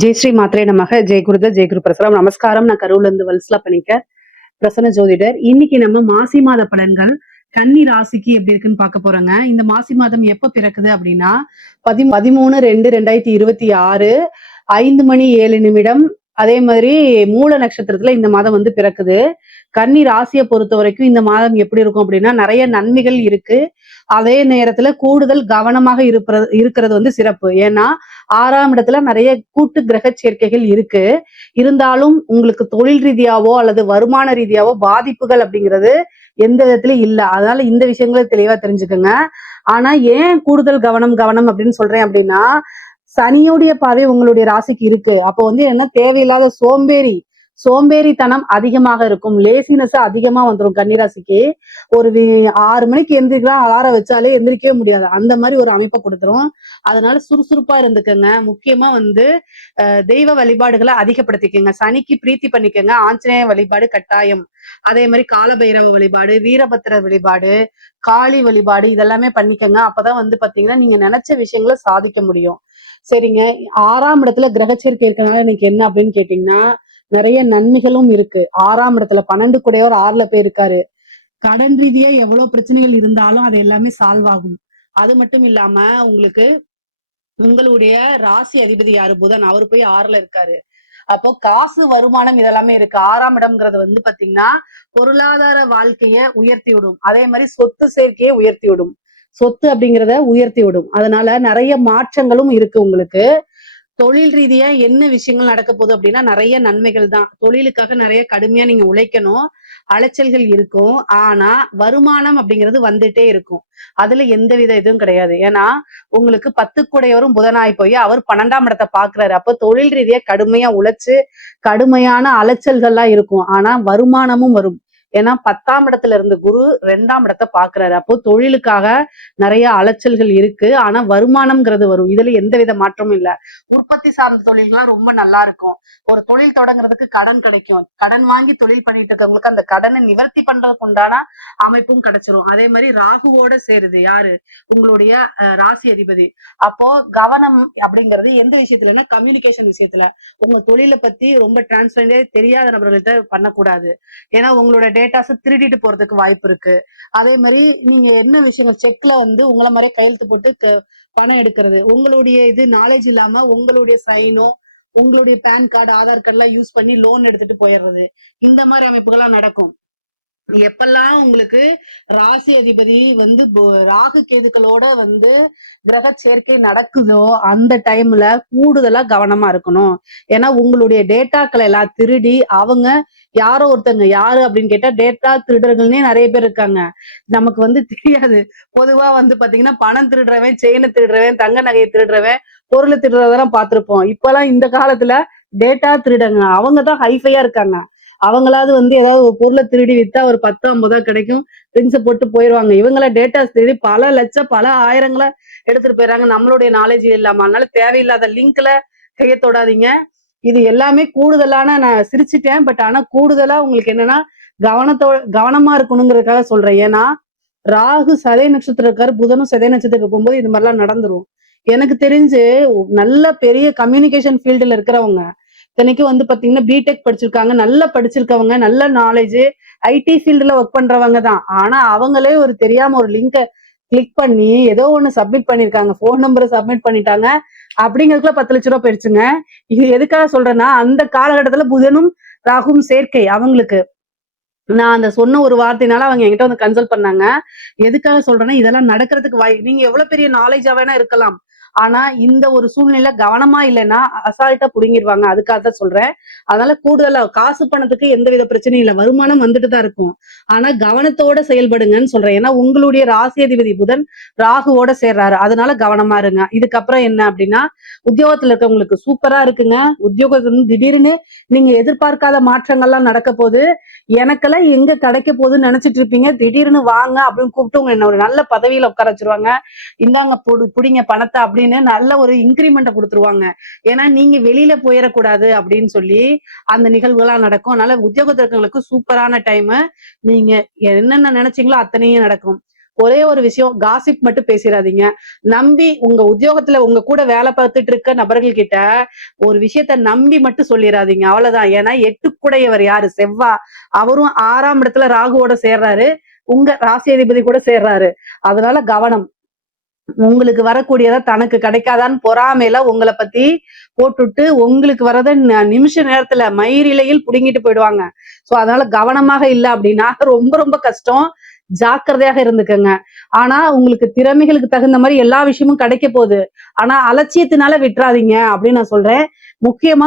ஜெய் ஸ்ரீ மாத்ரே நமக. ஜெய் குருதர், ஜெய் குரு பிரசாரம். நமஸ்காரம். நான் கரூர்ல இருந்து வல்சலா பண்ணிக்க பிரசன்ன ஜோதிடர். இன்னைக்கு நம்ம மாசி மாத பலன்கள் கன்னி ராசிக்கு எப்படி இருக்குன்னு பார்க்க போறோங்க. இந்த மாசி மாதம் எப்ப பிறக்குது அப்படின்னா 13/2/2026 5:07. அதே மாதிரி மூல நட்சத்திரத்துல இந்த மாதம் வந்து பிறக்குது. கன்னி ராசியை பொறுத்த வரைக்கும் இந்த மாதம் எப்படி இருக்கும் அப்படின்னா நிறைய நன்மைகள் இருக்கு. அதே நேரத்துல கூடுதல் கவனமாக இருக்கிறது வந்து சிறப்பு. ஏன்னா 6ஆம் இடத்துல நிறைய கூட்டு கிரக சேர்க்கைகள் இருக்கு. இருந்தாலும் உங்களுக்கு தொழில் ரீதியாவோ அல்லது வருமான ரீதியாவோ பாதிப்புகள் அப்படிங்கிறது எந்த விதத்திலயும் இல்ல. அதனால இந்த விஷயங்களை தெளிவா தெரிஞ்சுக்கோங்க. ஆனா ஏன் கூடுதல் கவனம் கவனம் அப்படின்னு சொல்றேன் அப்படின்னா, சனியுடைய பார்வை உங்களுடைய ராசிக்கு இருக்கு. அப்போ வந்து என்ன, தேவையில்லாத சோம்பேறித்தனம் அதிகமாக இருக்கும். லேசினஸ் அதிகமா வந்துடும் கன்னிராசிக்கு. ஒரு 6 மணிக்கு எந்திரிக்கலாம் அலாரம் வச்சாலே எந்திரிக்கவே முடியாது. அந்த மாதிரி ஒரு அமைப்பை கொடுத்துரும். அதனால சுறுசுறுப்பா இருந்துக்கங்க. முக்கியமா வந்து தெய்வ வழிபாடுகளை அதிகப்படுத்திக்கங்க. சனிக்கு பிரீத்தி பண்ணிக்கங்க. ஆஞ்சநேய வழிபாடு கட்டாயம். அதே மாதிரி காலபைரவ வழிபாடு, வீரபத்திர வழிபாடு, காளி வழிபாடு இதெல்லாமே பண்ணிக்கங்க. அப்பதான் வந்து பாத்தீங்கன்னா நீங்க நினைச்ச விஷயங்களை சாதிக்க முடியும். சரிங்க. 6ஆம் இடத்துல கிரகச்சேர்க்கை இருக்கனால இன்னைக்கு என்ன அப்படின்னு கேட்டீங்கன்னா, நிறைய நன்மைகளும் இருக்கு. 6ஆம் இடத்துல 12 கூடையவர் 6ல போய் இருக்காரு. கடன் ரீதியா எவ்வளவு பிரச்சனைகள் இருந்தாலும் அது எல்லாமே சால்வ் ஆகும். அது மட்டும் இல்லாம உங்களுக்கு உங்களுடைய ராசி அதிபதி யாரு, புதன். அவர் போய் 6ல இருக்காரு. அப்போ காசு வருமானம் இதெல்லாமே இருக்கு. 6ஆம் இடம்ங்கிறது வந்து பாத்தீங்கன்னா பொருளாதார வாழ்க்கைய உயர்த்தி விடும். அதே மாதிரி சொத்து சேர்க்கையை உயர்த்தி விடும். சொத்து அப்படிங்கிறத உயர்த்தி விடும். அதனால நிறைய மாற்றங்களும் இருக்கு உங்களுக்கு. தொழில் ரீதியா என்ன விஷயங்கள் நடக்க போகுது அப்படின்னா நிறைய நன்மைகள் தான். தொழிலுக்காக நிறைய கடுமையா நீங்க உழைக்கணும். அலைச்சல்கள் இருக்கும். ஆனா வருமானம் அப்படிங்கிறது வந்துட்டே இருக்கும். அதுல எந்தவித இதுவும் கிடையாது. ஏன்னா உங்களுக்கு 10 கூடையவரும் புதனாய் போய் அவர் 12ஆம் இடத்தை பாக்குறாரு. அப்ப தொழில் ரீதியா கடுமையா உழைச்சு கடுமையான அலைச்சல்கள்லாம் இருக்கும். ஆனா வருமானமும் வரும். ஏன்னா 10ஆம் இடத்துல இருந்து குரு 2ஆம் இடத்தை பாக்குறாரு. அப்போ தொழிலுக்காக நிறைய அலைச்சல்கள் இருக்கு. ஆனா வருமானம்ங்கிறது வரும். இதுல எந்தவித மாற்றமும் இல்ல. உற்பத்தி சார்ந்த தொழில்கள்லாம் ரொம்ப நல்லா இருக்கும். ஒரு தொழில் தொடங்குறதுக்கு கடன் கிடைக்கும். கடன் வாங்கி தொழில் பண்ணிட்டு இருக்கவங்களுக்கு அந்த கடனை நிவர்த்தி பண்றதுக்கு உண்டான அமைப்பும் கிடைச்சிரும். அதே மாதிரி ராகுவோட சேருது யாரு, உங்களுடைய ராசி அதிபதி. அப்போ கவனம் அப்படிங்கிறது எந்த விஷயத்துலன்னா கம்யூனிகேஷன் விஷயத்துல. உங்க தொழிலை பத்தி ரொம்ப டிரான்ஸ்பரண்டே தெரியாத நபர்கள்ட்ட பண்ணக்கூடாது. ஏன்னா உங்களோட டேட்டாஸ் திருடிட்டு போறதுக்கு வாய்ப்பு இருக்கு. அதே மாதிரி நீங்க என்ன விஷயங்கள் செக்ல வந்து உங்களை மாதிரியே கையெழுத்து போட்டு பணம் எடுக்கிறது, உங்களுடைய இது நாலேஜ் இல்லாம உங்களுடைய சைனோ உங்களுடைய பேன் கார்டு ஆதார் கார்டு எல்லாம் யூஸ் பண்ணி லோன் எடுத்துட்டு போயிடுறது, இந்த மாதிரி அமைப்புகள்லாம் நடக்கும். எப்பெல்லாம் உங்களுக்கு ராசி அதிபதி வந்து ராகு கேதுக்களோட வந்து கிரக சேர்க்கை நடக்குதோ அந்த டைம்ல கூடுதலா கவனமா இருக்கணும். ஏன்னா உங்களுடைய டேட்டாக்களை எல்லாம் திருடி அவங்க யாரோ ஒருத்தங்க, யாரு அப்படின்னு கேட்டா டேட்டா திருடர்கள்னே நிறைய பேர் இருக்காங்க. நமக்கு வந்து தெரியாது. பொதுவா வந்து பாத்தீங்கன்னா பணம் திருடுறவன், செயினை திருடுறவன், தங்க நகையை திருடுறவன், பொருளை திருடுறதெல்லாம் பார்த்திருப்போம். இப்பெல்லாம் இந்த காலத்துல டேட்டா திருடங்க அவங்கதான் ஹைஃபையா இருக்காங்க. அவங்களாவது வந்து ஏதாவது ஒரு பொருளை திருடி வித்தா ஒரு 10 50 கிடைக்கும், ரிங்ஸை போட்டு போயிடுவாங்க. இவங்கள டேட்டாஸ் திருடி பல லட்சம் பல ஆயிரங்களை எடுத்துட்டு போயிடுறாங்க நம்மளுடைய நாலேஜ் இல்லாம. அதனால தேவையில்லாத லிங்க்ல கைய தொடாதீங்க. இது எல்லாமே கூடுதலான, நான் சிரிச்சிட்டேன் பட் ஆனா கூடுதலா உங்களுக்கு என்னன்னா கவனமா இருக்கணுங்கிறதுக்காக சொல்றேன். ஏன்னா ராகு சதய நட்சத்திரம் இருக்காரு, புதனும் சதய நட்சத்திரத்துக்கு போகும்போது இது மாதிரிலாம் நடந்துரும். எனக்கு தெரிஞ்சு நல்ல பெரிய கம்யூனிகேஷன் ஃபீல்டுல இருக்கிறவங்க, இத்தனைக்கும் வந்து பாத்தீங்கன்னா பிடெக் படிச்சிருக்காங்க, நல்லா படிச்சிருக்கவங்க, நல்ல நாலேஜ், ஐடி ஃபீல்டுல ஒர்க் பண்றவங்க தான். ஆனா அவங்களே ஒரு தெரியாம ஒரு லிங்கை கிளிக் பண்ணி ஏதோ ஒண்ணு சப்மிட் பண்ணிருக்காங்க, போன் நம்பரை சப்மிட் பண்ணிட்டாங்க, அப்படிங்கிறதுக்குள்ள 10 லட்ச ரூபாய் போயிடுச்சுங்க. இது எதுக்காக சொல்றேன்னா அந்த காலகட்டத்துல புதனும் ராகும் சேர்க்கை அவங்களுக்கு. நான் அந்த சொன்ன ஒரு வார்த்தையினால அவங்க என்கிட்ட வந்து கன்சல்ட் பண்ணாங்க. எதுக்காக சொல்றேன்னா இதெல்லாம் நடக்கிறதுக்கு நீங்க எவ்வளவு பெரிய நாலேஜா வேணா இருக்கலாம். ஆனா இந்த ஒரு சூழ்நிலை கவனமா இல்லைன்னா அசால்ட்டா புடுங்கிடுவாங்க. அதுக்காக தான் சொல்றேன். அதனால கூடுதலா காசு பணத்துக்கு எந்தவித பிரச்சனையும் இல்லை. வருமானம் வந்துட்டு தான் இருக்கும். ஆனா கவனத்தோட செயல்படுங்கன்னு சொல்றேன். ஏன்னா உங்களுடைய ராசி அதிபதி புதன் ராகுவோட சேர்றாரு. அதனால கவனமா இருங்க. இதுக்கப்புறம் என்ன அப்படின்னா, உத்தியோகத்துல இருக்கவங்களுக்கு சூப்பரா இருக்குங்க. உத்தியோகத்துல திடீர்னு நீங்க எதிர்பார்க்காத மாற்றங்கள்லாம் நடக்க போகுது. எனக்கெல்லாம் எங்க கிடைக்க போகுதுன்னு நினைச்சிட்டு இருப்பீங்க. திடீர்னு வாங்க அப்படின்னு கூப்பிட்டு உங்க என்ன ஒரு நல்ல பதவியில உட்கார வச்சிருவாங்க. இந்தாங்க புடிங்க பணத்தை அப்படின்னு நல்ல ஒரு இன்கிரிமெண்ட்டை கொடுத்துருவாங்க. ஏன்னா நீங்க வெளியில போயிடக்கூடாது அப்படின்னு சொல்லி அந்த நிகழ்வுகள்லாம் நடக்கும். அதனால உத்தியோகத்துல இருக்கவங்களுக்கு சூப்பரான டைம். நீங்க என்னென்ன நினைச்சீங்களோ அத்தனையும் நடக்கும். ஒரே ஒரு விஷயம், காசிப் மட்டும் பேசிடாதீங்க. நம்பி உங்க உத்தியோகத்துல உங்க கூட வேலை பார்த்துட்டு இருக்க நபர்கள் கிட்ட ஒரு விஷயத்த நம்பி மட்டும் சொல்லிடாதீங்க. அவ்வளவுதான். ஏன்னா 8 யாரு? செவ்வா. அவரும் 6ஆம் இடத்துல ராகுவோட சேர்றாரு. உங்க ராசி அதிபதி கூட சேர்றாரு. அதனால கவனம். உங்களுக்கு வரக்கூடியதா தனக்கு கிடைக்காதான்னு பொறாமையில உங்களை பத்தி போட்டுட்டு உங்களுக்கு வரத நிமிஷ நேரத்துல மயிரிழையில் புடுங்கிட்டு போயிடுவாங்க. சோ அதனால கவனமாக இல்ல அப்படின்னா ரொம்ப ரொம்ப கஷ்டம். ஜாக்கிரதையாக இருந்துக்கங்க. ஆனா உங்களுக்கு திறமைகளுக்கு தகுந்த மாதிரி எல்லா விஷயமும் கிடைக்க போகுது. ஆனா அலட்சியத்தினால விட்டுறாதீங்க அப்படின்னு நான் சொல்றேன். முக்கியமா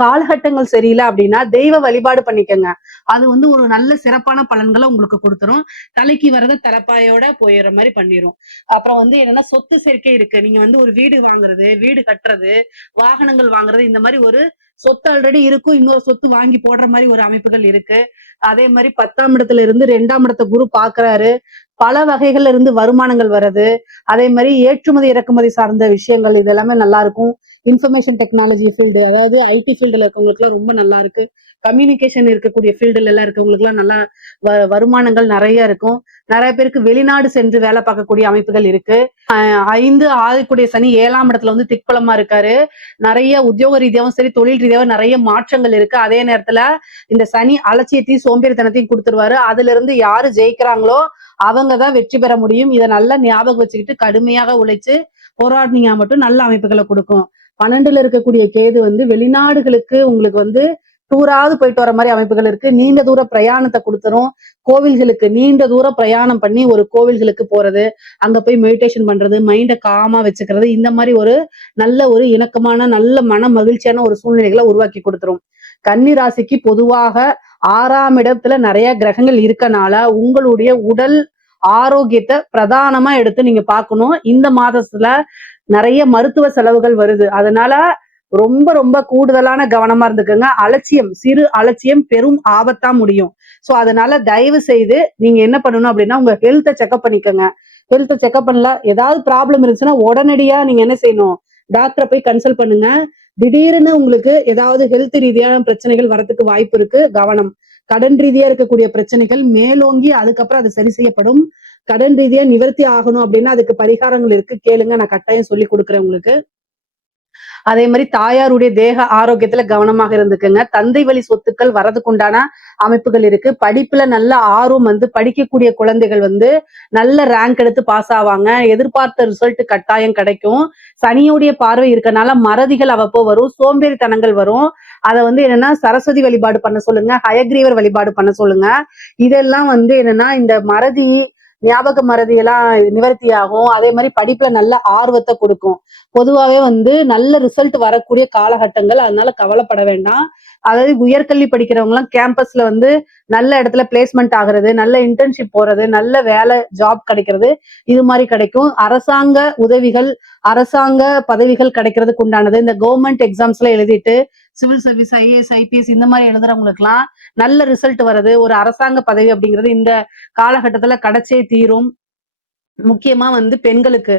காலகட்டங்கள் சரியில்லை அப்படின்னா தெய்வ வழிபாடு பண்ணிக்கங்க. அது ஒரு நல்ல சிறப்பான பலன்களை உங்களுக்கு கொடுத்துரும். தலைக்கு வரத தலப்பாயோட போயிடுற மாதிரி பண்ணிரும். அப்புறம் என்னன்னா சொத்து சேர்க்கை இருக்கு. நீங்க ஒரு வீடு வாங்குறது, வீடு கட்டுறது, வாகனங்கள் வாங்குறது, இந்த மாதிரி ஒரு சொத்து ஆல்ரெடி இருக்கும், இன்னொரு சொத்து வாங்கி போடுற மாதிரி ஒரு அமைப்புகள் இருக்கு. அதே மாதிரி 10ஆம் இடத்துல இருந்து 2ஆம் இடத்தை குரு பாக்குறாரு. பல வகைகள்ல இருந்து வருமானங்கள் வருது. அதே மாதிரி ஏற்றுமதி இறக்குமதி சார்ந்த விஷயங்கள் இது எல்லாமே நல்லா இருக்கும். இன்ஃபர்மேஷன் டெக்னாலஜி ஃபீல்டு, அதாவது ஐடி ஃபீல்டுல இருக்கவங்களுக்கு எல்லாம் ரொம்ப நல்லா இருக்கு. கம்யூனிகேஷன் இருக்கக்கூடிய ஃபீல்டுல எல்லாம் இருக்கவங்களுக்கு எல்லாம் நல்லா வருமானங்கள் நிறைய இருக்கும். நிறைய பேருக்கு வெளிநாடு சென்று வேலை பார்க்கக்கூடிய அமைப்புகள் இருக்கு. 5 ஆகக்கூடிய சனி 7ஆம் இடத்துல திக்பலமா இருக்காரு. நிறைய உத்தியோக ரீதியாவும் சரி, தொழில் ரீதியாவும் நிறைய மாற்றங்கள் இருக்கு. அதே நேரத்துல இந்த சனி அலட்சியத்தையும் சோம்பேறித்தனத்தையும் கொடுத்துருவாரு. அதுல இருந்து யாரு ஜெயிக்கிறாங்களோ அவங்கதான் வெற்றி பெற முடியும். இதை நல்லா ஞாபகம் வச்சுக்கிட்டு கடுமையாக உழைச்சு போராடினீங்க மட்டும் நல்ல அமைப்புகளை கொடுக்கும். 12ல இருக்கக்கூடிய கேது வெளிநாடுகளுக்கு உங்களுக்கு டூராவது போயிட்டு வர மாதிரி அமைப்புகள் இருக்கு. நீண்ட தூர பிரயாணத்தை கொடுத்துரும். கோவில்களுக்கு நீண்ட தூர பிரயாணம் பண்ணி ஒரு கோவில்களுக்கு போறது, அங்க போய் மெடிடேஷன் பண்றது, மைண்ட காமா வச்சுக்கிறது, இந்த மாதிரி நல்ல ஒரு இணக்கமான நல்ல மன மகிழ்ச்சியான ஒரு சூழ்நிலைகளை உருவாக்கி கொடுத்துரும். கன்னி ராசிக்கு பொதுவாக 6ஆம் இடத்துல நிறைய கிரகங்கள் இருக்கனால உங்களுடைய உடல் ஆரோக்கியத்தை பிரதானமா எடுத்து நீங்க பார்க்கணும். இந்த மாதத்துல நிறைய மருத்துவ செலவுகள் வருது. அதனால ரொம்ப ரொம்ப கூடுதலான கவனமா இருந்துக்குங்க. அலட்சியம், சிறு அலட்சியம் பெரும் ஆபத்தா முடியும். சோ அதனால தயவு செய்து நீங்க என்ன பண்ணணும் அப்படின்னா உங்க ஹெல்த்தை செக்அப் பண்ணிக்கோங்க. ஹெல்த்தை செக்அப் பண்ணல, ஏதாவது ப்ராப்ளம் இருந்துச்சுன்னா உடனடியா நீங்க என்ன செய்யணும், டாக்டரை போய் கன்சல்ட் பண்ணுங்க. திடீர்னு உங்களுக்கு ஏதாவது ஹெல்த் ரீதியான பிரச்சனைகள் வரதுக்கு வாய்ப்பு இருக்கு. கவனம். கடன் ரீதியா இருக்கக்கூடிய பிரச்சனைகள் மேலோங்கி அதுக்கப்புறம் அது சரி செய்யப்படும். கடன் ரீதியா நிவர்த்தி ஆகணும் அப்படின்னா அதுக்கு பரிகாரங்கள் இருக்கு, கேளுங்க, நான் கட்டாயம் சொல்லி கொடுக்குறேன் உங்களுக்கு. அதே மாதிரி தாயாருடைய தேக ஆரோக்கியத்துல கவனமாக இருந்துக்குங்க. தந்தை வழி சொத்துக்கள் வரதுக்குண்டான அமைப்புகள் இருக்கு. படிப்புல நல்ல ஆர்வம் படிக்கக்கூடிய குழந்தைகள் நல்ல ரேங்க் எடுத்து பாஸ் ஆவாங்க. எதிர்பார்த்த ரிசல்ட் கட்டாயம் கிடைக்கும். சனியுடைய பார்வை இருக்கனால மறதிகள் அவ்வப்போ வரும், சோம்பேறித்தனங்கள் வரும். அதை என்னன்னா சரஸ்வதி வழிபாடு பண்ண சொல்லுங்க, ஹயக்ரீவர் வழிபாடு பண்ண சொல்லுங்க. இதெல்லாம் என்னன்னா இந்த மறதி, ஞாபக மறதி எல்லாம் நிவர்த்தி ஆகும். அதே மாதிரி படிப்புல நல்ல ஆர்வத்தை கொடுக்கும். பொதுவாவே நல்ல ரிசல்ட் வரக்கூடிய காலகட்டங்கள். அதனால கவலைப்பட வேண்டாம். அதாவது உயர்கல்வி படிக்கிறவங்க எல்லாம் கேம்பஸ்ல நல்ல இடத்துல பிளேஸ்மெண்ட் ஆகுறது, நல்ல இன்டர்ன்ஷிப் போறது, நல்ல வேலை ஜாப் கிடைக்கிறது, இது மாதிரி கிடைக்கும். அரசாங்க உதவிகள், அரசாங்க பதவிகள் கிடைக்கிறதுக்கு உண்டானது. இந்த கவர்மெண்ட் எக்ஸாம்ஸ்ல எழுதிட்டு சிவில் சர்வீஸ், ஐஏஎஸ், ஐபிஎஸ் இந்த மாதிரி எழுதுறவங்களுக்கு எல்லாம் நல்ல ரிசல்ட் வருது. ஒரு அரசாங்க பதவி அப்படிங்கிறது இந்த காலகட்டத்துல கிடைச்சே தீரும். முக்கியமா பெண்களுக்கு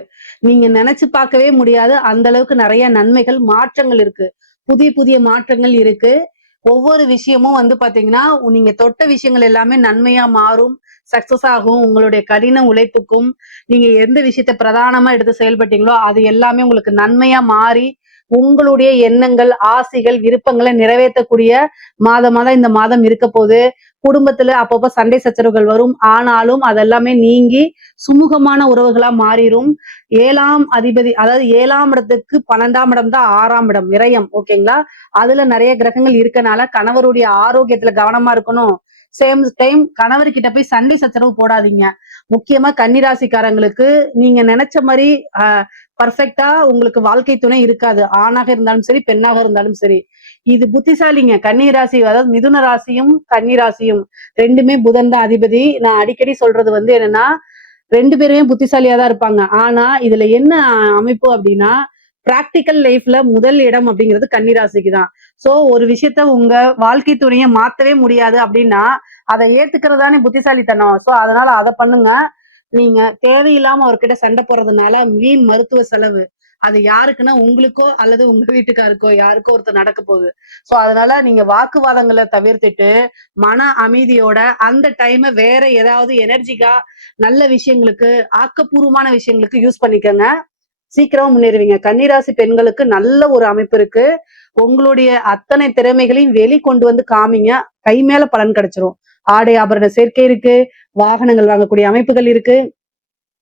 நீங்க நினைச்சு பார்க்கவே முடியாது அந்த அளவுக்கு நிறைய நன்மைகள், மாற்றங்கள் இருக்கு. புதிய புதிய மாற்றங்கள் இருக்கு. ஒவ்வொரு விஷயமும் பாத்தீங்கன்னா நீங்க தொட்ட விஷயங்கள் எல்லாமே நன்மையா மாறும், சக்சஸ் ஆகும். உங்களுடைய கடின உழைப்புக்கும் நீங்க எந்த விஷயத்த பிரதானமா எடுத்து செயல்பட்டீங்களோ அது எல்லாமே உங்களுக்கு நன்மையா மாறி உங்களுடைய எண்ணங்கள், ஆசைகள், விருப்பங்களை நிறைவேற்றக்கூடிய மாதமாதான் இந்த மாதம் இருக்க போகுது. குடும்பத்துல அப்பப்போ சண்டை சச்சரவுகள் வரும். ஆனாலும் அதெல்லாமே நீங்கி சுமூகமான உறவுகளா மாறிடும். 7ஆம் அதிபதி, அதாவது 7ஆம் இடத்துக்கு 12ஆம் இடம் தான் 6ஆம் இடம், விரயம். ஓகேங்களா? அதுல நிறைய கிரகங்கள் இருக்கனால கணவருடைய ஆரோக்கியத்துல கவனமா இருக்கணும். சேம் டைம் கணவர்கிட்ட போய் சண்டை சச்சரவு போடாதீங்க. முக்கியமா கன்னிராசிக்காரங்களுக்கு நீங்க நினைச்ச மாதிரி பர்ஃபெக்டா உங்களுக்கு வாழ்க்கை துணை இருக்காது. ஆணாக இருந்தாலும் சரி, பெண்ணாக இருந்தாலும் சரி. இது புத்திசாலிங்க. கன்னிராசி, அதாவது மிதுன ராசியும் கன்னிராசியும் ரெண்டுமே புதன் தான் அதிபதி. நான் அடிக்கடி சொல்றது என்னன்னா 2 பேருமே புத்திசாலியா தான் இருப்பாங்க. ஆனா இதுல என்ன அமைப்பு அப்படின்னா பிராக்டிக்கல் லைஃப்ல முதல் இடம் அப்படிங்கிறது கன்னிராசிக்கு தான். சோ ஒரு விஷயத்த உங்க வாழ்க்கை துணையை மாத்தவே முடியாது அப்படின்னா அதை ஏத்துக்கிறதானே புத்திசாலித்தனம். சோ அதனால அதை பண்ணுங்க. நீங்க தேவையில்லாம அவர்கிட்ட சண்டை போடுறதுனால வீண் மருத்துவ செலவு, அது யாருக்குன்னா உங்களுக்கோ அல்லது உங்க வீட்டுக்காருக்கோ யாருக்கோ ஒருத்தர் நடக்க போகுது. சோ அதனால நீங்க வாக்குவாதங்களை தவிர்த்துட்டு மன அமைதியோட அந்த டைமை வேற ஏதாவது எனர்ஜிக்கா நல்ல விஷயங்களுக்கு ஆக்கப்பூர்வமான விஷயங்களுக்கு யூஸ் பண்ணிக்கோங்க. சீக்கிரமா முன்னேறுவீங்க. கன்னிராசி பெண்களுக்கு நல்ல ஒரு அமைப்பு இருக்கு. உங்களுடைய அத்தனை திறமைகளையும் வெளிக்கொண்டு வந்து காமிங்க. கை மேல பலன் கிடைச்சிரும். ஆடை ஆபரண சேர்க்கை இருக்கு, வாகனங்கள் வாங்கக்கூடிய அமைப்புகள் இருக்கு,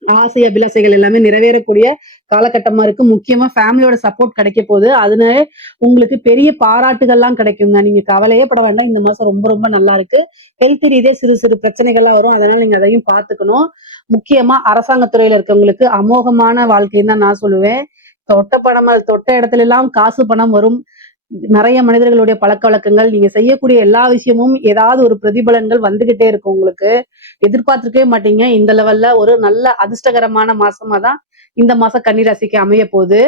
ஆசை அபிலாசைகள் எல்லாமே நிறைவேறக்கூடிய காலகட்டமா இருக்கு. முக்கியமா ஃபேமிலியோட சப்போர்ட் கிடைக்க போகுது. அதனால உங்களுக்கு பெரிய பாராட்டுகள்லாம் கிடைக்குங்க. நீங்க கவலையே பட வேண்டாம். இந்த மாசம் ரொம்ப ரொம்ப நல்லா இருக்கு. ஹெல்த் ரீதியா சிறு சிறு பிரச்சனைகள்லாம் வரும். அதனால நீங்க அதையும் பார்த்துக்கணும். முக்கியமா அரசாங்கத்துறையில இருக்கவங்களுக்கு அமோகமான வாழ்க்கைன்னு தான் நான் சொல்லுவேன். தொட்ட பணமா தொட்ட இடத்துல எல்லாம் காசு பணம் வரும். நிறைய மனிதர்களுடைய பழக்கவழக்கங்கள், நீங்க செய்யக்கூடிய எல்லா விஷயமும் ஏதாவது ஒரு பிரதிபலன்கள் வந்துகிட்டே இருக்கும் உங்களுக்கு. எதிர்பார்த்திருக்கவே மாட்டீங்க. இந்த லெவல்ல ஒரு நல்ல அதிர்ஷ்டகரமான மாசமா தான் இந்த மாசம் கன்னிராசிக்கு அமைய போகுது.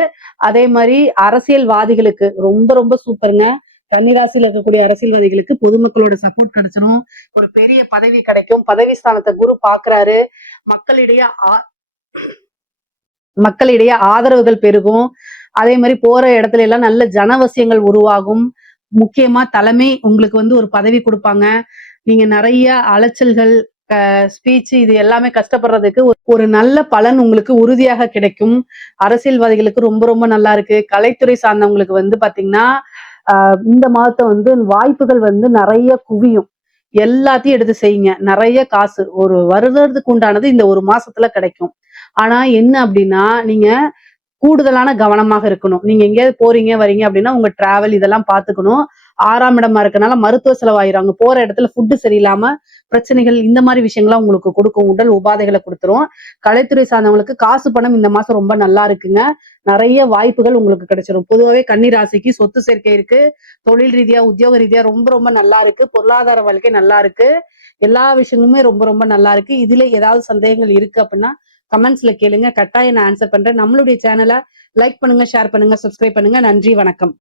அதே மாதிரி அரசியல்வாதிகளுக்கு ரொம்ப ரொம்ப சூப்பருங்க. கன்னிராசியில இருக்கக்கூடிய அரசியல்வாதிகளுக்கு பொதுமக்களோட சப்போர்ட் கிடைச்சிடும். ஒரு பெரிய பதவி கிடைக்கும். பதவி ஸ்தானத்தை குரு பாக்குறாரு. மக்களிடையே மக்களிடையே ஆதரவுகள் பெருகும். அதே மாதிரி போற இடத்துல எல்லாம் நல்ல ஜனவசியங்கள் உருவாகும். முக்கியமா தலைமை உங்களுக்கு வந்து ஒரு பதவி கொடுப்பாங்க. நீங்க நிறைய அலைச்சல்கள், ஸ்பீச் இது எல்லாமே கஷ்டப்படுறதுக்கு ஒரு நல்ல பலன் உங்களுக்கு உறுதியாக கிடைக்கும். அரசியல்வாதிகளுக்கு ரொம்ப ரொம்ப நல்லா இருக்கு. கலைத்துறை சார்ந்தவங்களுக்கு வந்து பாத்தீங்கன்னா இந்த மாதத்தை வந்து வாய்ப்புகள் வந்து நிறைய குவியும். எல்லாத்தையும் எடுத்து செய்யுங்க. நிறைய காசு ஒரு வருடத்துக்கு உண்டானது இந்த ஒரு மாசத்துல கிடைக்கும். ஆனா என்ன அப்படின்னா நீங்க கூடுதலான கவனமாக இருக்கணும். நீங்க எங்கேயாவது போறீங்க வரீங்க அப்படின்னா உங்க டிராவல் இதெல்லாம் பாத்துக்கணும். 6ஆம் இடமா இருக்கனால மருத்துவ செலவாயிரும். அங்க போற இடத்துல ஃபுட்டு சரியில்லாம பிரச்சனைகள் இந்த மாதிரி விஷயங்கள்லாம் உங்களுக்கு கொடுக்கும். உடல் உபாதைகளை கொடுத்துரும். கலைத்துறை சார்ந்தவங்களுக்கு காசு பணம் இந்த மாசம் ரொம்ப நல்லா இருக்குங்க. நிறைய வாய்ப்புகள் உங்களுக்கு கிடைச்சிரும். பொதுவாகவே கன்னி ராசிக்கு சொத்து சேர்க்கை இருக்கு. தொழில் ரீதியா உத்தியோக ரீதியா ரொம்ப ரொம்ப நல்லா இருக்கு. பொருளாதார வாழ்க்கை நல்லா இருக்கு. எல்லா விஷயமுமே ரொம்ப ரொம்ப நல்லா இருக்கு. இதுல ஏதாவது சந்தேகங்கள் இருக்கு அப்படின்னா கமெண்ட்ஸ்ல கேளுங்க. கட்டாயம் நான் ஆன்சர் பண்றேன். நம்மளுடைய சேனலை லைக் பண்ணுங்க, ஷேர் பண்ணுங்க, சப்ஸ்கிரைப் பண்ணுங்க. நன்றி, வணக்கம்.